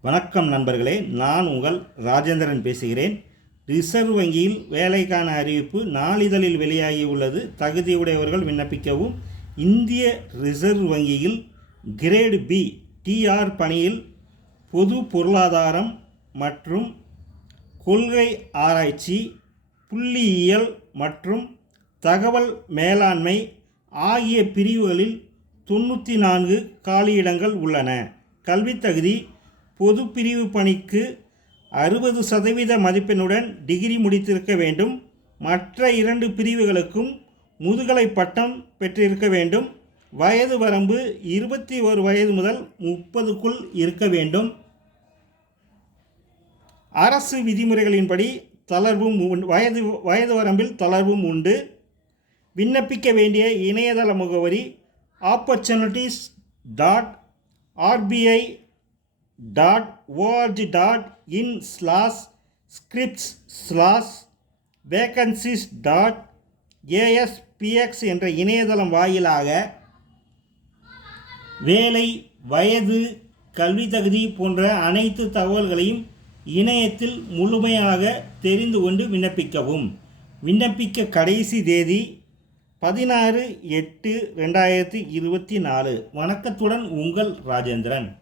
வணக்கம் நண்பர்களே நான் உங்கள் ராஜேந்திரன் பேசுகிறேன். ரிசர்வ் வங்கியில் வேலைக்கான அறிவிப்பு நாளிதழில் வெளியாகியுள்ளது தகுதியுடையவர்கள் விண்ணப்பிக்கவும். இந்திய ரிசர்வ் வங்கியில் கிரேடு பி டிஆர் பணியில் பொது பொருளாதாரம் மற்றும் கொள்கை ஆராய்ச்சி புள்ளியியல் மற்றும் தகவல் மேலாண்மை ஆகிய பிரிவுகளில் தொண்ணூற்றி நான்கு காலியிடங்கள் உள்ளன. கல்வித் தகுதி பொது பிரிவு பணிக்கு அறுபது சதவீத மதிப்பெண்ணுடன் டிகிரி முடித்திருக்க வேண்டும். மற்ற இரண்டு பிரிவுகளுக்கும் முதுகலை பட்டம் பெற்றிருக்க வேண்டும். வயது வரம்பு இருபத்தி ஒரு வயது முதல் முப்பதுக்குள் இருக்க வேண்டும். அரசு விதிமுறைகளின்படி தளர்வும் வயது வயது வரம்பில் தளர்வும் உண்டு. விண்ணப்பிக்க வேண்டிய இணையதள முகவரி opportunities dot RBI dot org dot in slash scripts slash vacancies dot ASPX என்ற இணையதளம் வாயிலாக வேலை வயது கல்வி தகுதி போன்ற அனைத்து தகவல்களையும் இணையத்தில் முழுமையாக தெரிந்து கொண்டு விண்ணப்பிக்கவும். விண்ணப்பிக்க கடைசி தேதி பதினாறு எட்டு ரெண்டாயிரத்தி இருபத்தி நாலு. வணக்கத்துடன் உங்கள் ராஜேந்திரன்.